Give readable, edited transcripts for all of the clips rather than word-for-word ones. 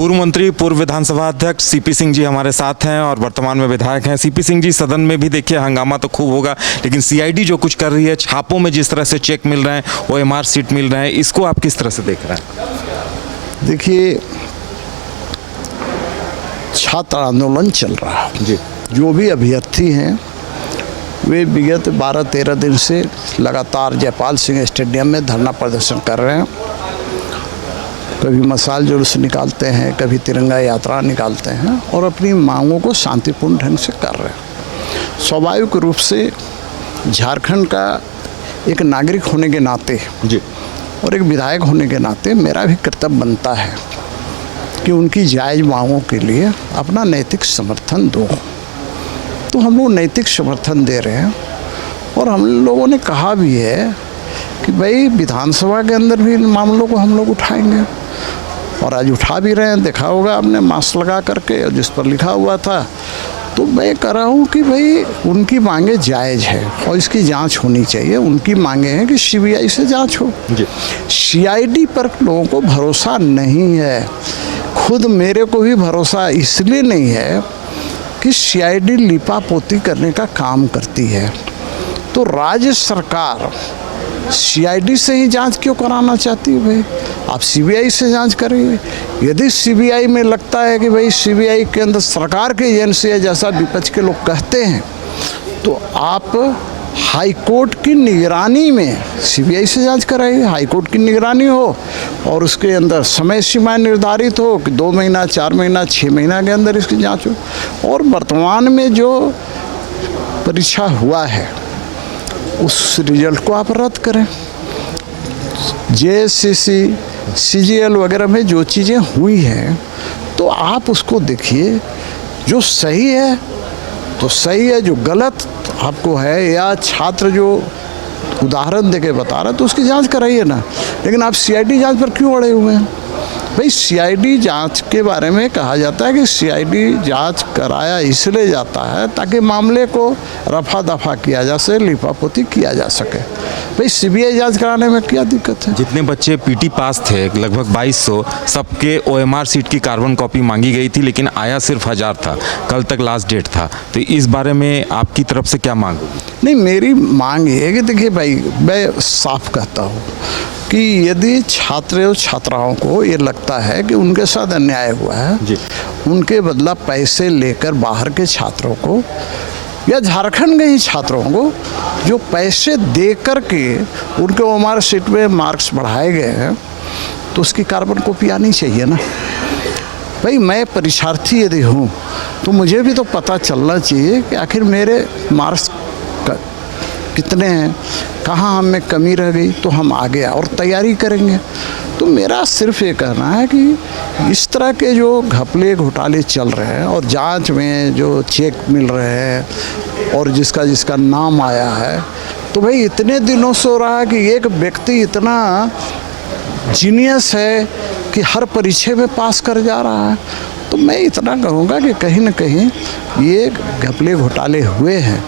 पूर्व मंत्री, पूर्व विधानसभा अध्यक्ष सीपी सिंह जी हमारे साथ हैं और वर्तमान में विधायक हैं। सीपी सिंह जी, सदन में भी देखिए हंगामा तो खूब होगा, लेकिन सीआईडी जो कुछ कर रही है, छापों में जिस तरह से चेक मिल रहे हैं, ओएमआर सीट मिल रहे हैं, इसको आप किस तरह से देख रहे हैं? देखिए, छात्र आंदोलन चल रहा है जी। जो भी अभ्यर्थी हैं वे विगत 12-13 दिन से लगातार जयपाल सिंह स्टेडियम में धरना प्रदर्शन कर रहे हैं। कभी मशाल जुलूस निकालते हैं, कभी तिरंगा यात्रा निकालते हैं और अपनी मांगों को शांतिपूर्ण ढंग से कर रहे हैं। स्वाभाविक रूप से झारखंड का एक नागरिक होने के नाते जी और एक विधायक होने के नाते मेरा भी कर्तव्य बनता है कि उनकी जायज़ मांगों के लिए अपना नैतिक समर्थन दो। तो हम लोग नैतिक समर्थन दे रहे हैं और हम लोगों ने कहा भी है कि भाई विधानसभा के अंदर भी इन मामलों को हम लोग उठाएंगे और आज उठा भी रहे हैं। देखा होगा आपने मास्क लगा करके, जिस पर लिखा हुआ था। तो मैं कह रहा हूँ कि भाई उनकी मांगे जायज़ है और इसकी जांच होनी चाहिए। उनकी मांगे हैं कि सीबीआई से जांच हो। सीआईडी पर लोगों को भरोसा नहीं है। खुद मेरे को भी भरोसा इसलिए नहीं है कि सीआईडी लिपापोती करने का काम करती है। तो राज्य सरकार सीआईडी से ही जांच क्यों कराना चाहती है? भाई आप सीबीआई से जांच करिए। यदि सीबीआई में लगता है कि भाई सीबीआई के अंदर सरकार की एजेंसी है, जैसा विपक्ष के लोग कहते हैं, तो आप हाई कोर्ट की निगरानी में सीबीआई से जांच कराइए। हाई कोर्ट की निगरानी हो और उसके अंदर समय सीमा निर्धारित हो कि 2 महीना, 4 महीना, 6 महीना के अंदर इसकी जांच हो। और वर्तमान में जो परीक्षा हुआ है उस रिजल्ट को आप रद्द करें। जेएससीसी, सीजीएल वगैरह में जो चीज़ें हुई हैं तो आप उसको देखिए। जो सही है तो सही है, जो गलत आपको है या छात्र जो उदाहरण देके बता रहा है तो उसकी जांच कराइए ना। लेकिन आप सीआईडी जांच पर क्यों अड़े हुए हैं? भाई सीआईडी जांच के बारे में कहा जाता है कि सीआईडी जांच कराया इसलिए जाता है ताकि मामले को रफा दफा किया जा सके, लिपापोती किया जा सके। भाई सीबीआई जांच कराने में क्या दिक्कत है? जितने बच्चे पीटी पास थे, लगभग 2200, सबके ओएमआर सीट की कार्बन कॉपी मांगी गई थी, लेकिन आया सिर्फ 1000 था। कल तक लास्ट डेट था। तो इस बारे में आपकी तरफ से क्या मांग होगी? नहीं, मेरी मांग ये है कि देखिए भाई, मैं साफ कहता हूँ कि यदि छात्र और छात्राओं को ये लगता है कि उनके साथ अन्याय हुआ है जी, उनके बदला पैसे लेकर बाहर के छात्रों को या झारखंड के ही छात्रों को जो पैसे दे कर के उनके ओएमआर सीट में मार्क्स बढ़ाए गए हैं, तो उसकी कार्बन कॉपी आनी चाहिए ना। भाई मैं परीक्षार्थी यदि हूँ तो मुझे भी तो पता चलना चाहिए कि आखिर मेरे मार्क्स कितने हैं, कहाँ हमें कमी रह गई, तो हम आगे और तैयारी करेंगे। तो मेरा सिर्फ ये कहना है कि इस तरह के जो घपले घोटाले चल रहे हैं और जांच में जो चेक मिल रहे हैं और जिसका जिसका नाम आया है, तो भाई इतने दिनों से हो रहा है कि एक व्यक्ति इतना जीनियस है कि हर परीक्षा में पास कर जा रहा है। तो मैं इतना कहूँगा कि कहीं ना कहीं ये घपले घोटाले हुए हैं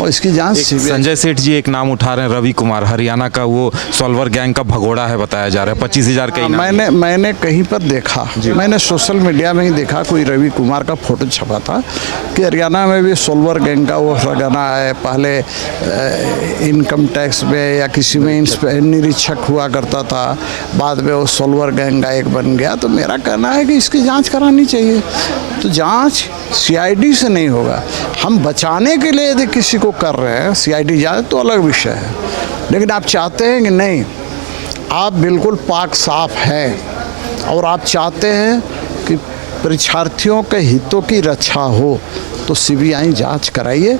और इसकी जांच संजय सेठ जी एक नाम उठा रहे हैं, रवि कुमार, हरियाणा का, वो सॉल्वर गैंग का भगोड़ा है बताया जा रहा है। 25,000 का इनाम। मैंने कहीं पर देखा, मैंने सोशल मीडिया में ही देखा, कोई रवि कुमार का फोटो छपा था कि हरियाणा में भी सॉल्वर गैंग का वो सरगना है। पहले इनकम टैक्स में या किसी में निरीक्षक हुआ करता था, बाद में वो सॉल्वर गैंग का एक बन गया। तो मेरा कहना है कि इसकी जाँच करानी चाहिए। तो जाँच सीआईडी से नहीं होगा। हम बचाने के लिए यदि किसी को कर रहे हैं सीआईडी जांच तो अलग विषय है, लेकिन आप चाहते हैं कि नहीं, आप बिल्कुल पाक साफ हैं और आप चाहते हैं कि परीक्षार्थियों के हितों की रक्षा हो, तो सीबीआई जांच कराइए।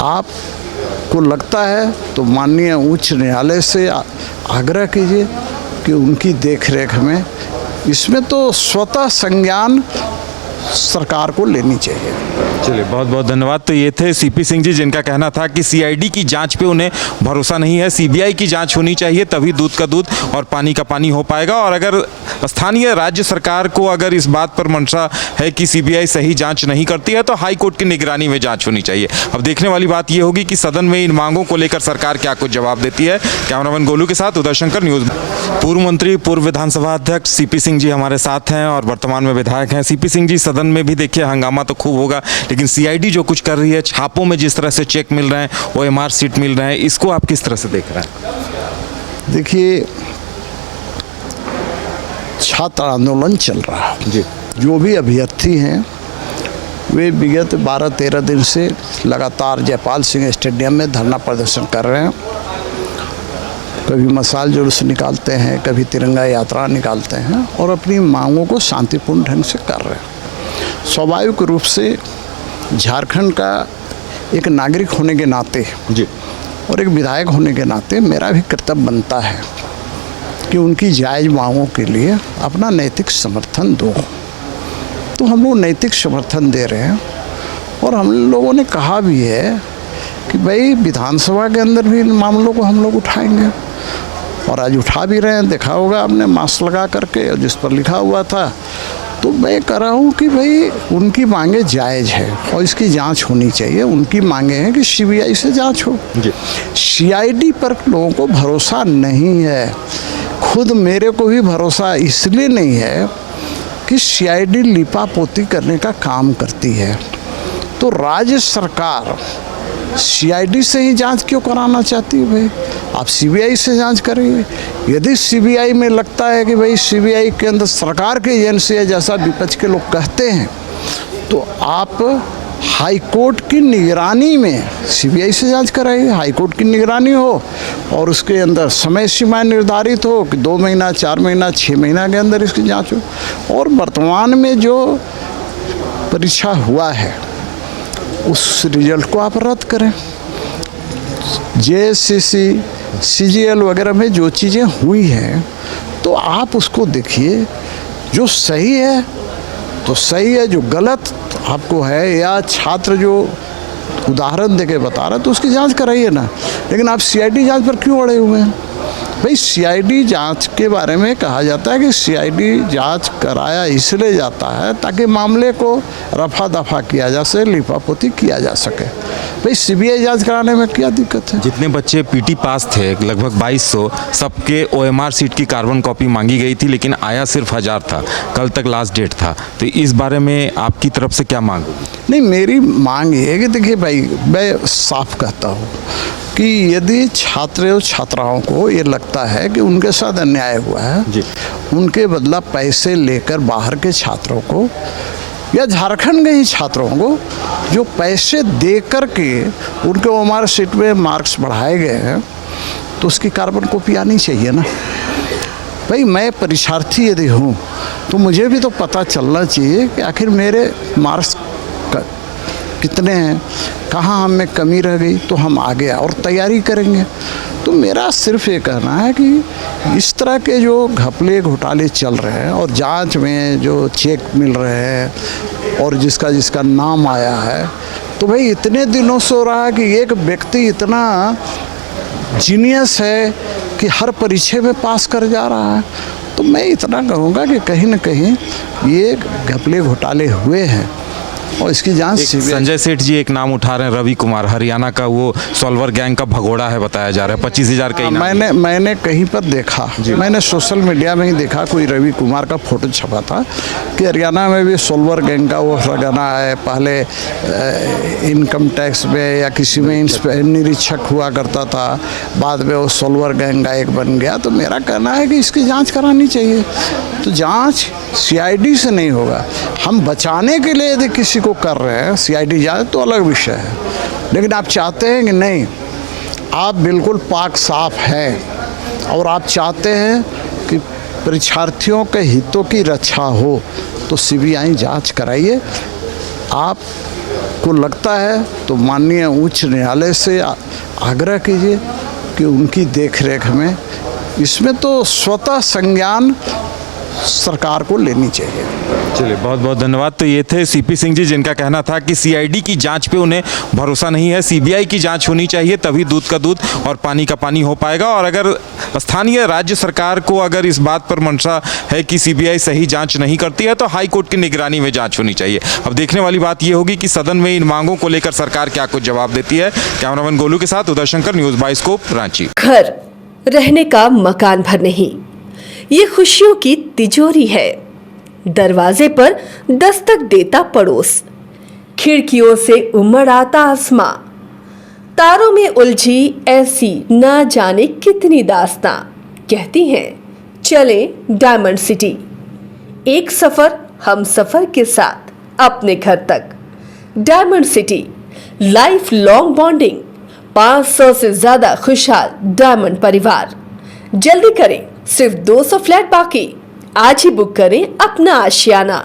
आपको लगता है तो माननीय उच्च न्यायालय से आग्रह कीजिए कि उनकी देखरेख में, इसमें तो स्वतः संज्ञान सरकार को लेनी चाहिए। चलिए, बहुत बहुत धन्यवाद। तो ये थे सीपी सिंह जी, जिनका कहना था कि सीआईडी की जांच पे उन्हें भरोसा नहीं है, सीबीआई की जांच होनी चाहिए, तभी दूध का दूध और पानी का पानी हो पाएगा। और अगर स्थानीय राज्य सरकार को अगर इस बात पर मंशा है कि सीबीआई सही जांच नहीं करती है, तो हाई कोर्ट की निगरानी में जांच होनी चाहिए। अब देखने वाली बात यह होगी कि सदन में इन मांगों को लेकर सरकार क्या कुछ जवाब देती है। कैमरामैन गोलू के साथ उदय शंकर, न्यूज़। पूर्व मंत्री, पूर्व विधानसभा अध्यक्ष सीपी सिंह जी हमारे साथ हैं और वर्तमान में विधायक हैं। सीपी सिंह जी, सदन में भी देखिए हंगामा तो खूब होगा, लेकिन सीआईडी जो कुछ कर रही है, छापों में जिस तरह से चेक मिल रहे हैं, ओएमआर सीट मिल रहे हैं, इसको आप किस तरह से देख रहे हैं? देखिए, छात्र आंदोलन चल रहा है जी। जो भी अभ्यर्थी हैं वे विगत 12-13 दिन से लगातार जयपाल सिंह स्टेडियम में धरना प्रदर्शन कर रहे हैं। कभी मसाल जुलूस निकालते हैं, कभी तिरंगा यात्रा निकालते हैं और अपनी मांगों को शांतिपूर्ण ढंग से कर रहे हैं। स्वाभाविक रूप से झारखंड का एक नागरिक होने के नाते जी और एक विधायक होने के नाते मेरा भी कर्तव्य बनता है कि उनकी जायज़ मांगों के लिए अपना नैतिक समर्थन दो। तो हम लोग नैतिक समर्थन दे रहे हैं और हम लोगों ने कहा भी है कि भाई विधानसभा के अंदर भी इन मामलों को हम लोग उठाएंगे और आज उठा भी रहे हैं। देखा होगा आपने मास्क लगा करके, जिस पर लिखा हुआ था। तो मैं कह रहा हूँ कि भाई उनकी मांगे जायज़ है और इसकी जांच होनी चाहिए। उनकी मांगे हैं कि सीबीआई से जांच हो। जी। सीआईडी पर लोगों को भरोसा नहीं है। खुद मेरे को भी भरोसा इसलिए नहीं है कि सीआईडी लिपापोती करने का काम करती है। तो राज्य सरकार सीआईडी से ही जांच क्यों कराना चाहती है? भाई आप सीबीआई से जांच करेंगे। यदि सीबीआई में लगता है कि भाई सीबीआई के अंदर सरकार की एजेंसी है, जैसा विपक्ष के लोग कहते हैं, तो आप हाई कोर्ट की निगरानी में सीबीआई से जांच कराइए। हाई कोर्ट की निगरानी हो और उसके अंदर समय सीमाएं निर्धारित हो कि 2 महीना, 4 महीना, 6 महीना के अंदर इसकी जांच हो। और वर्तमान में जो परीक्षा हुआ है उस रिजल्ट को आप रद्द करें। जेएससीसी, सीजीएल वगैरह में जो चीज़ें हुई हैं तो आप उसको देखिए। जो सही है तो सही है, जो गलत आपको है या छात्र जो उदाहरण देके बता रहा है तो उसकी जांच कराइए ना। लेकिन आप सीआईडी जांच पर क्यों अड़े हुए हैं? भाई सीआईडी जांच के बारे में कहा जाता है कि सीआईडी जांच कराया इसलिए जाता है ताकि मामले को रफा दफा किया जा सके, लिपापोती किया जा सके। भाई सीबीआई जांच कराने में क्या दिक्कत है? जितने बच्चे पीटी पास थे, लगभग 2200, सबके ओएमआर सीट की कार्बन कॉपी मांगी गई थी, लेकिन आया सिर्फ 1000 था। कल तक लास्ट डेट था। तो इस बारे में आपकी तरफ से क्या मांग होगी? नहीं, मेरी मांग ये है कि देखिए भाई, मैं साफ कहता हूँ कि यदि छात्र और छात्राओं को ये लगता है कि उनके साथ अन्याय हुआ है जी। उनके बदला पैसे लेकर बाहर के छात्रों को या झारखंड के ही छात्रों को जो पैसे दे कर के उनके ओएमआर सीट में मार्क्स बढ़ाए गए हैं, तो उसकी कार्बन कॉपी आनी चाहिए ना। भाई मैं परीक्षार्थी यदि हूँ तो मुझे भी तो पता चलना चाहिए कि आखिर मेरे मार्क्स कितने हैं, कहाँ हमें कमी रह गई, तो हम आगे और तैयारी करेंगे। तो मेरा सिर्फ ये कहना है कि इस तरह के जो घपले घोटाले चल रहे हैं और जांच में जो चेक मिल रहे हैं और जिसका जिसका नाम आया है, तो भाई इतने दिनों से हो रहा है कि एक व्यक्ति इतना जीनियस है कि हर परीक्षा में पास कर जा रहा है। तो मैं इतना कहूँगा कि कहीं ना कहीं ये घपले घोटाले हुए हैं और इसकी जांच संजय सेठ जी एक नाम उठा रहे हैं, रवि कुमार, हरियाणा का, वो सॉल्वर गैंग का भगोड़ा है बताया जा रहा है। 25,000 का इनाम। मैंने कहीं पर देखा, मैंने सोशल मीडिया में ही देखा, कोई रवि कुमार का फोटो छपा था कि हरियाणा में भी सॉल्वर गैंग का वो सरगना है। पहले इनकम टैक्स में या किसी में निरीक्षक हुआ करता था, बाद में वो सॉल्वर गैंग का एक बन गया। तो मेरा कहना है कि इसकी जाँच करानी चाहिए। तो जाँच सीआईडी से नहीं होगा। हम बचाने के लिए यदि किसी को कर रहे हैं सीआईडी जांच तो अलग विषय है, लेकिन आप चाहते हैं कि नहीं, आप बिल्कुल पाक साफ हैं और आप चाहते हैं कि परीक्षार्थियों के हितों की रक्षा हो, तो सीबीआई जांच कराइए। आपको लगता है तो माननीय उच्च न्यायालय से आग्रह कीजिए कि उनकी देखरेख में, इसमें तो स्वतः संज्ञान सरकार को लेनी चाहिए। चलिए बहुत बहुत धन्यवाद। तो ये थे सीपी सिंह जी, जिनका कहना था कि सीआईडी की जांच पे उन्हें भरोसा नहीं है, सीबीआई की जांच होनी चाहिए, तभी दूध का दूध और पानी का पानी हो पाएगा। और अगर स्थानीय राज्य सरकार को अगर इस बात पर मंशा है कि सीबीआई सही जांच नहीं करती है तो हाई कोर्ट की निगरानी में जांच होनी चाहिए। अब देखने वाली बात ये होगी कि सदन में इन मांगों को लेकर सरकार क्या कुछ जवाब देती है। कैमरामैन गोलू के साथ उदय शंकर, न्यूज़ बाइस्कोप, रांची। घर रहने का मकान भर नहीं, ये खुशियों की तिजोरी है। दरवाजे पर दस्तक देता पड़ोस, खिड़कियों से उमड़ आता आसमां, तारों में उलझी ऐसी ना जाने कितनी दास्तां। कहती हैं चले डायमंड सिटी, एक सफर हम सफर के साथ अपने घर तक। Diamond city, life long bonding, 500 से ज्यादा खुशहाल डायमंड परिवार। जल्दी करें, सिर्फ 200 फ्लैट बाकी। आज ही बुक करें अपना आशियाना।